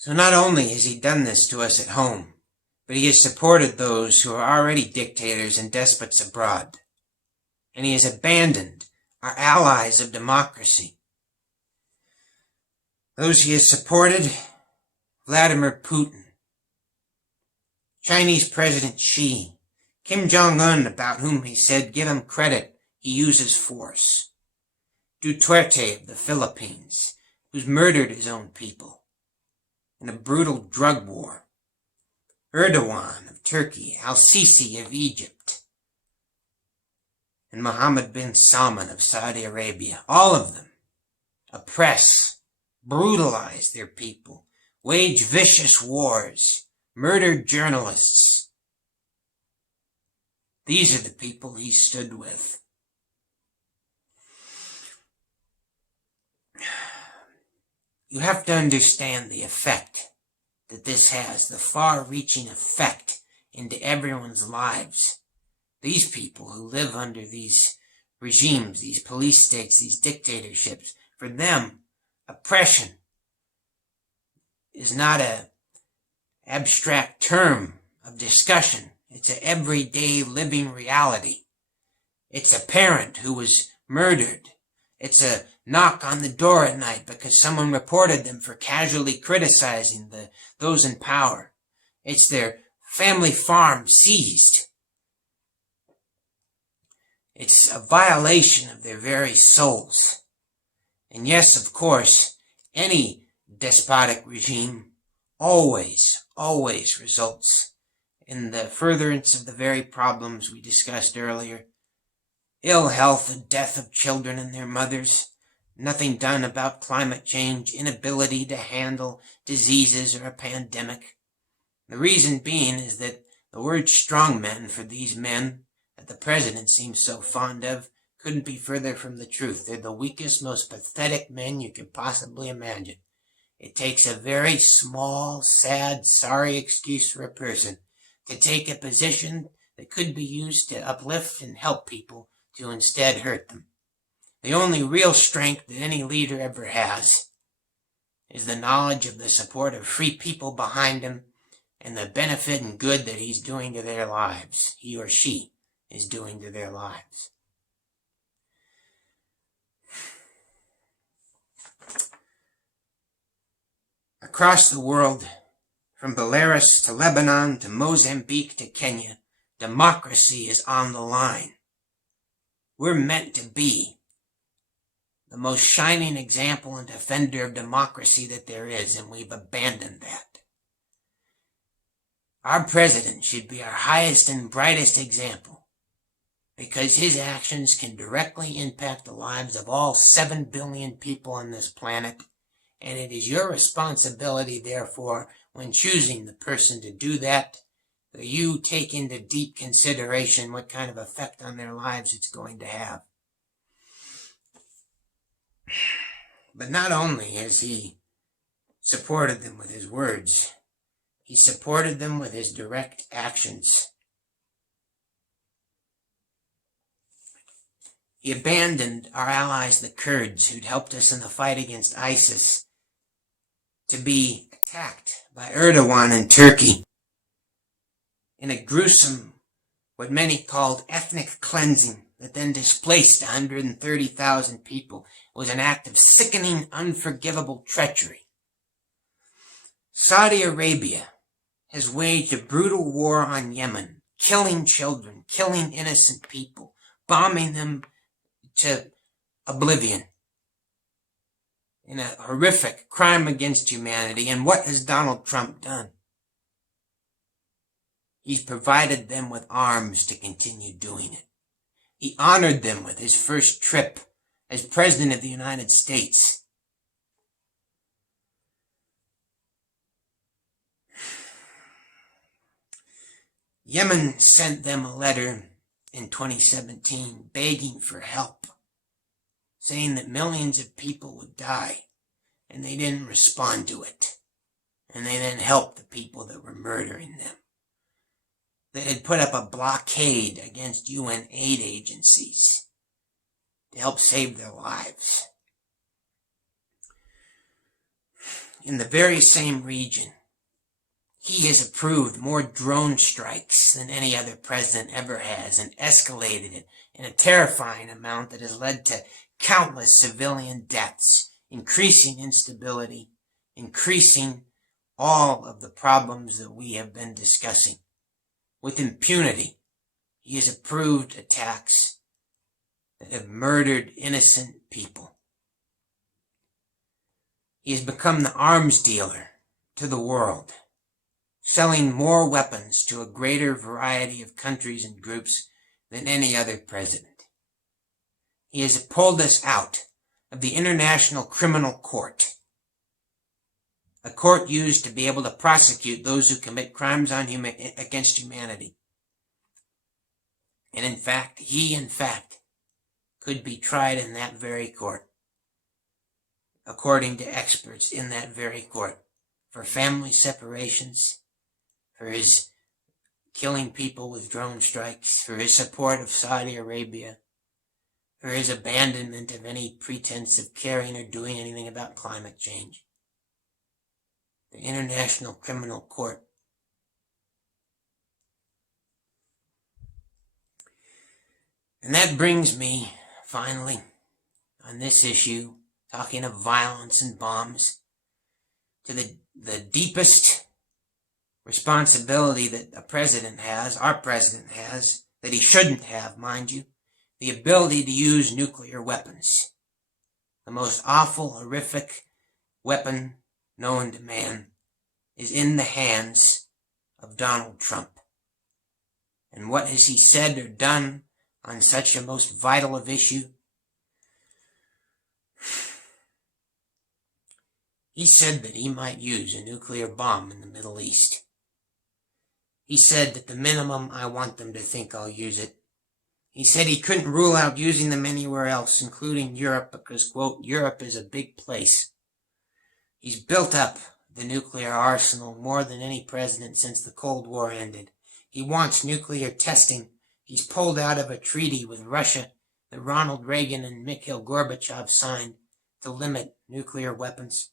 So not only has he done this to us at home, but he has supported those who are already dictators and despots abroad. And he has abandoned our allies of democracy. Those he has supported: Vladimir Putin, Chinese President Xi, Kim Jong-un, about whom he said, give him credit, he uses force, Duterte of the Philippines, who's murdered his own people in a brutal drug war, Erdogan of Turkey, al-Sisi of Egypt, and Mohammed bin Salman of Saudi Arabia. All of them oppress, brutalize their people, wage vicious wars, murder journalists. These are the people he stood with. You have to understand the effect that this has, the far-reaching effect into everyone's lives. These people who live under these regimes, these police states, these dictatorships, for them, oppression is not an abstract term of discussion. It's an everyday living reality. It's a parent who was murdered. It's a knock on the door at night because someone reported them for casually criticizing those in power. It's their family farm seized. It's a violation of their very souls. And yes, of course, any despotic regime always results in the furtherance of the very problems we discussed earlier. Ill health and death of children and their mothers, nothing done about climate change, inability to handle diseases or a pandemic. The reason being is that the word strongmen for these men that the president seems so fond of couldn't be further from the truth. They're the weakest, most pathetic men you could possibly imagine. It takes a very small, sad, sorry excuse for a person to take a position that could be used to uplift and help people to instead hurt them. The only real strength that any leader ever has is the knowledge of the support of free people behind him and the benefit and good that he's doing to their lives, he or she is doing to their lives. Across the world, from Belarus to Lebanon to Mozambique to Kenya, democracy is on the line. We're meant to be the most shining example and defender of democracy that there is, and we've abandoned that. Our president should be our highest and brightest example, because his actions can directly impact the lives of all 7 billion people on this planet, and it is your responsibility, therefore, when choosing the person to do that, that you take into deep consideration what kind of effect on their lives it's going to have. But not only has he supported them with his words, he supported them with his direct actions. He abandoned our allies, the Kurds, who'd helped us in the fight against ISIS, to be attacked by Erdogan in Turkey in a gruesome, what many called ethnic cleansing, that then displaced 130,000 people. It was an act of sickening, unforgivable treachery. Saudi Arabia has waged a brutal war on Yemen, killing children, killing innocent people, bombing them to oblivion in a horrific crime against humanity. And what has Donald Trump done? He's provided them with arms to continue doing it. He honored them with his first trip as President of the United States. Yemen sent them a letter in 2017 begging for help, saying that millions of people would die, and they didn't respond to it. And they then helped the people that were murdering them, that had put up a blockade against UN aid agencies to help save their lives. in the very same region, he has approved more drone strikes than any other president ever has, and escalated it in a terrifying amount that has led to countless civilian deaths, increasing instability, increasing all of the problems that we have been discussing. With impunity, he has approved attacks that have murdered innocent people. He has become the arms dealer to the world, selling more weapons to a greater variety of countries and groups than any other president. He has pulled us out of the International Criminal Court, a court used to be able to prosecute those who commit crimes against humanity. And he could be tried in that very court, according to experts in that very court, for family separations, for his killing people with drone strikes, for his support of Saudi Arabia, for his abandonment of any pretense of caring or doing anything about climate change. The International Criminal Court. And that brings me, finally, on this issue, talking of violence and bombs, to the deepest responsibility that a president has, our president has, that he shouldn't have, mind you, the ability to use nuclear weapons. The most awful, horrific weapon known to man is in the hands of Donald Trump. And what has he said or done on such a most vital of issue? He said that he might use a nuclear bomb in the Middle East. He said that the minimum, I want them to think I'll use it. He said he couldn't rule out using them anywhere else, including Europe, because, quote, Europe is a big place. He's built up the nuclear arsenal more than any president since the Cold War ended. He wants nuclear testing. He's pulled out of a treaty with Russia that Ronald Reagan and Mikhail Gorbachev signed to limit nuclear weapons.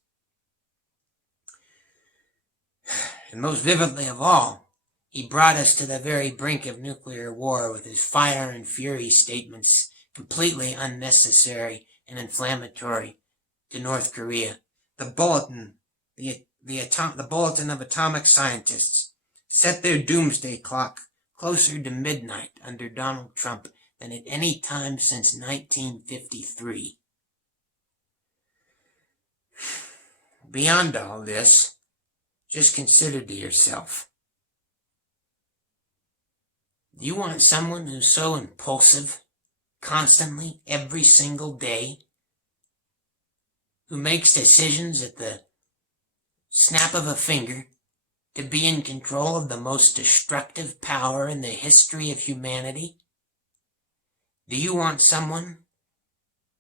And most vividly of all, he brought us to the very brink of nuclear war with his fire and fury statements, completely unnecessary and inflammatory, to North Korea. The bulletin of atomic scientists set their doomsday clock closer to midnight under Donald Trump than at any time since 1953. Beyond all this, just consider to yourself, do you want someone who's so impulsive, constantly, every single day, who makes decisions at the snap of a finger, to be in control of the most destructive power in the history of humanity? Do you want someone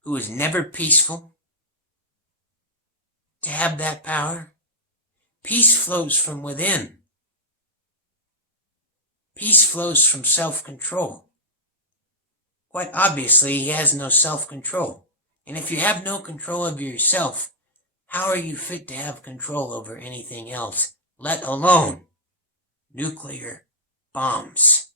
who is never peaceful to have that power? Peace flows from within. Peace flows from self-control. Quite obviously, he has no self-control. And if you have no control over yourself, how are you fit to have control over anything else, let alone nuclear bombs?